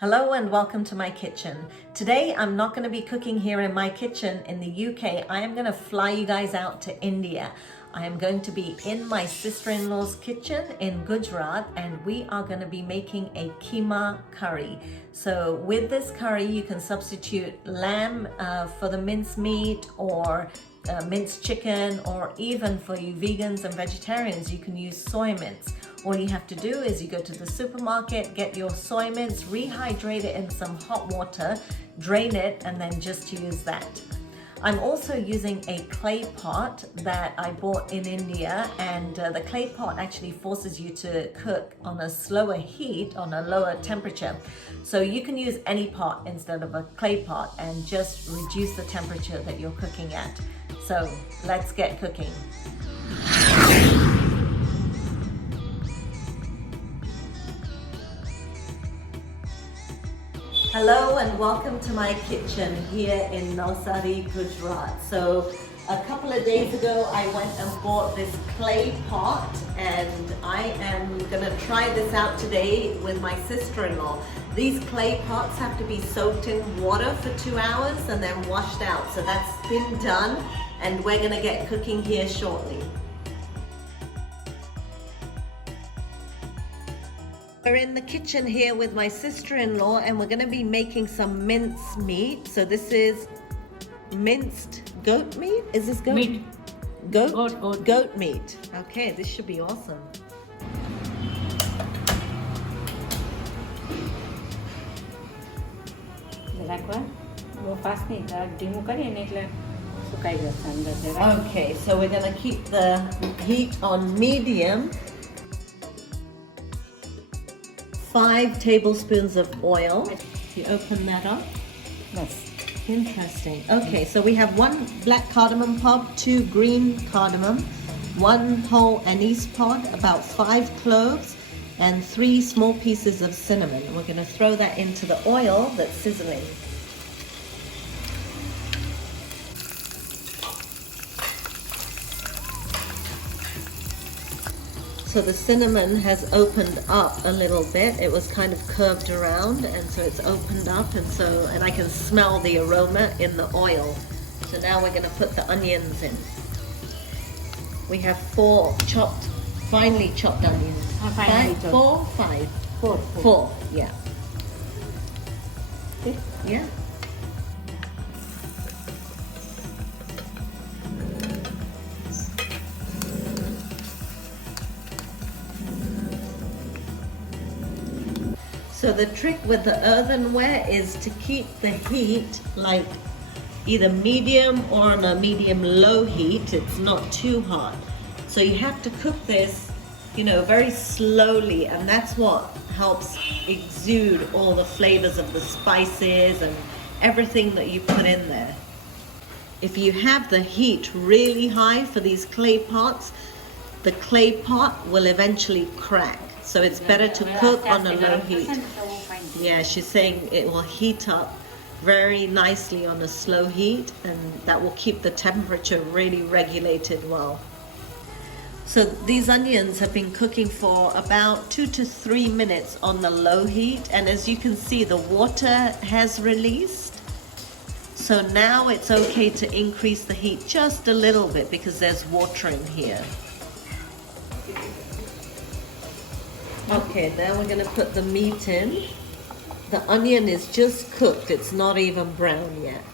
Hello and welcome to my kitchen. Today I'm not going to be cooking here in my kitchen in the UK. I am going to fly you guys out to India. I am going to be in my sister-in-law's kitchen in Gujarat and we are going to be making a Kheema curry. So with this curry you can substitute lamb for the minced meat or minced chicken, or even for you vegans and vegetarians you can use soy mince. All you have to do is you go to the supermarket, get your soy mince, rehydrate it in some hot water, drain it, and then just use that. I'm also using a clay pot that I bought in India, and the clay pot actually forces you to cook on a slower heat, on a lower temperature. So you can use any pot instead of a clay pot and just reduce the temperature that you're cooking at. So let's get cooking. Hello and welcome to my kitchen here in Navsari, Gujarat. So a couple of days ago I went and bought this clay pot and I am going to try this out today with my sister-in-law. These clay pots have to be soaked in water for 2 hours and then washed out. So that's been done and we're going to get cooking here shortly. We're in the kitchen here with my sister-in-law and we're going to be making some minced meat. So this is minced goat meat? Is this goat meat? Goat meat. Okay, this should be awesome. Okay, so we're going to keep the heat on medium. 5 tablespoons of oil. You open that up. Yes. Interesting. Okay, so we have 1 black cardamom pod, 2 green cardamom, 1 whole anise pod, about 5 cloves, and 3 small pieces of cinnamon. We're going to throw that into the oil that's sizzling. So the cinnamon has opened up a little bit. It was kind of curved around and so it's opened up, and I can smell the aroma in the oil. So now we're going to put the onions in. We have 4 finely chopped onions. Four, yeah. Okay. Yeah. So the trick with the earthenware is to keep the heat like either medium or on a medium-low heat. It's not too hot. So you have to cook this, very slowly, and that's what helps exude all the flavors of the spices and everything that you put in there. If you have the heat really high for these clay pots, the clay pot will eventually crack. So it's better to cook on a low heat. Yeah, she's saying it will heat up very nicely on a slow heat, and that will keep the temperature really regulated well. So these onions have been cooking for about 2 to 3 minutes on the low heat, and as you can see the water has released. So now it's okay to increase the heat just a little bit because there's water in here. Okay, now we're going to put the meat in. The onion is just cooked, it's not even brown yet.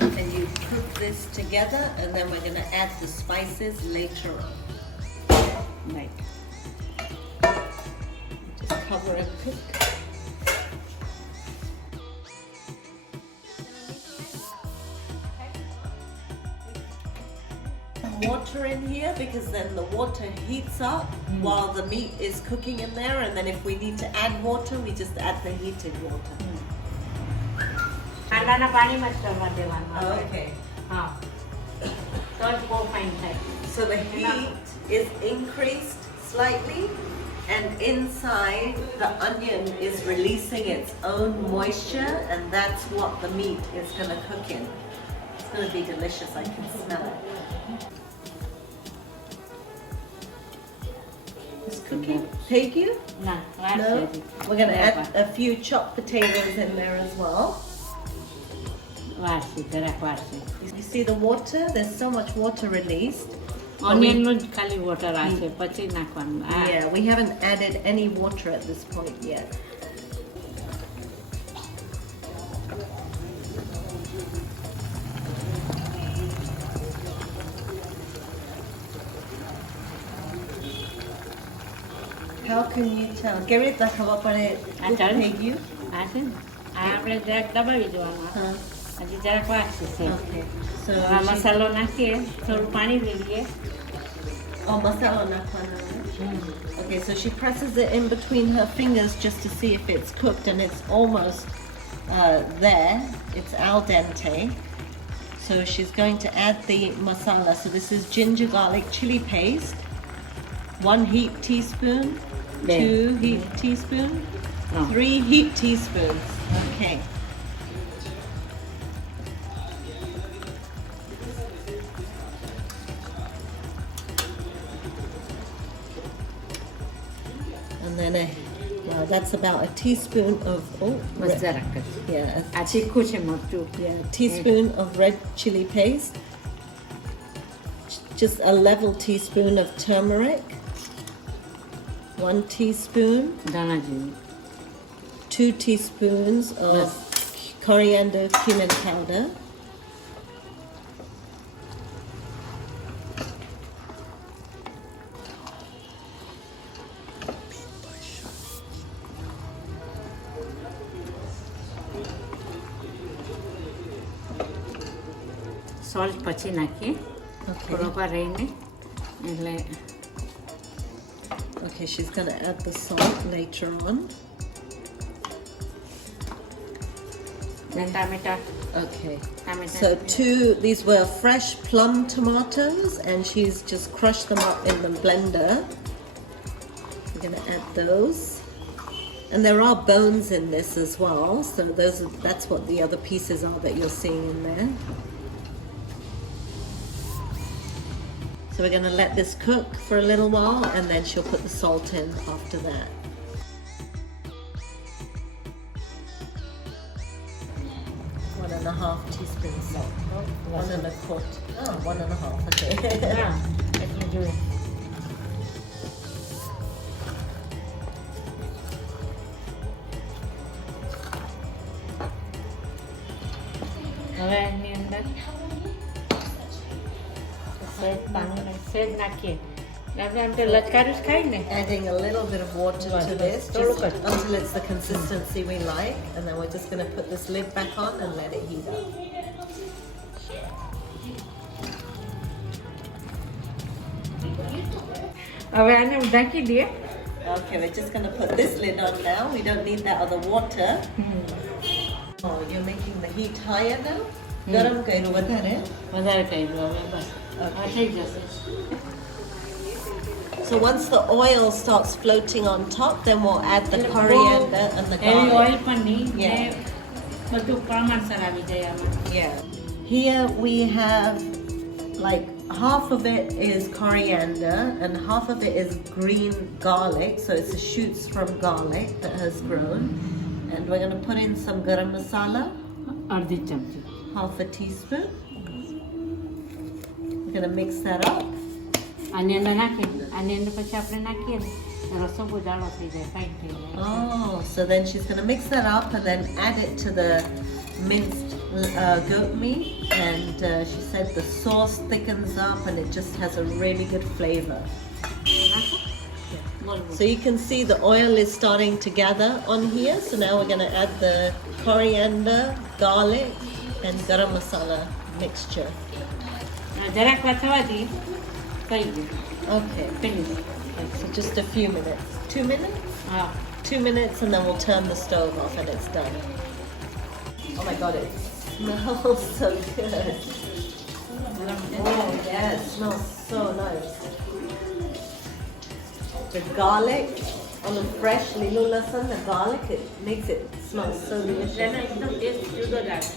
And you cook this together and then we're going to add the spices later on. Right. Just cover and cook. Water in here because then the water heats up while the meat is cooking in there, and then if we need to add water we just add the heated water. Okay. So the heat is increased slightly and inside the onion is releasing its own moisture, and that's what the meat is going to cook in. It's gonna be delicious. I can smell it. It's cooking. Take you? No, No. We're gonna add a few chopped potatoes in there as well. You see the water? There's so much water released. Onion mud khali water aase pachi nakhvanu. Yeah, we haven't added any water at this point yet. How can you tell? Gerrit dah khabar pare you? Aase આપણે જરાક દબાવી દેવાનું. હજી જરાક વાગશે છે. Okay. So મસાલો નાખીએ, થોડું પાણી લઈએ. Oh, masala nakhwana. Okay, so she presses it in between her fingers just to see if it's cooked, and it's almost there. It's al dente. So she's going to add the masala. So this is ginger garlic chili paste, 1 heap teaspoon, 2 heap teaspoon, 3 heap teaspoons. Okay. And then that's about a teaspoon of teaspoon of red chili paste, just a level teaspoon of turmeric, 1 teaspoon, 2 teaspoons of coriander cumin powder, salt પછી નાખીએ. થોડો પર રહીને એટલે Okay, she's going to add the salt later on. then tomato. Okay. Tomato. So these were fresh plum tomatoes, and she's just crushed them up in the blender. We're going to add those. And there are bones in this as well, so that's what the other pieces are that you're seeing in there. So we're going to let this cook for a little while, and then she'll put the salt in after that. One and a half teaspoons salt. Oh, 1 1/4. Oh, 1 1/2. Okay. Yeah, let me do it. હવે એની અંદર સેજ નાખીએ. આપણે આમ તો લચકારું જ ખાઈ ને. Adding a little bit of water to this, just until it's the consistency we like, and then we're just going to put this lid back on and let it heat up. હવે આને ઢાંકી દઈએ. Okay, we're just going to put this lid on now. We don't need that other water. Oh, you're making the heat higher now? Garam કર્યું વધારે કર્યું હવે બસ. થઈ જશે. So once the oil starts floating on top, then we'll add the coriander and the garlic. Oil પણ નહીં. Yeah. બધું પ્રમાણસર આવી જાય આમાં. Yeah. Here we have like half of it is coriander and half of it is green garlic. So it's the shoots from garlic that has grown. And we're going to put in some garam masala. અડધી ચમચી. Half a teaspoon. We're going to mix that up. આની અંદર નાખીએ. આની અંદર પછી આપણે નાખીએ ને રસો બહુ જાડો થઈ જાય, ટાઈટ થઈ જાય. Oh, so then she's going to mix that up and then add it to the minced goat meat. And she said the sauce thickens up and it just has a really good flavor. So you can see the oil is starting to gather on here. So now we're going to add the coriander, garlic and garam masala mixture. જરાક વાર થવા દઈએ. થઈ ગયું. Okay. Finish. So just a few minutes. 2 minutes? હા. 2 minutes and then we'll turn the stove off and it's done. Oh my god, it smells so good. Oh yeah, it smells so nice. The garlic on the fresh lilu lasan, the garlic, it makes it smell so delicious. એકદમ test જુદો લાગે.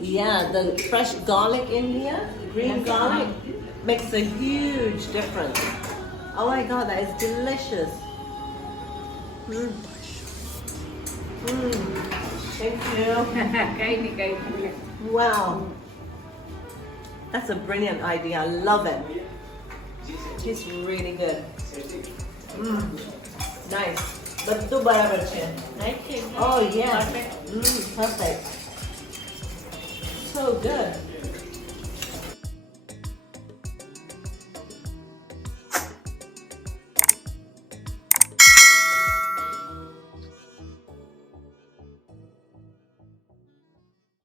Yeah, the fresh garlic in here, green garlic, makes a huge difference. Oh my god, that is delicious. Thank you. કઈ નહીં કઈ નહીં. Wow. That's a brilliant idea. I love it. It's really good. Nice. બધું બરાબર છે. Right? Oh yeah. Perfect. Perfect. So good.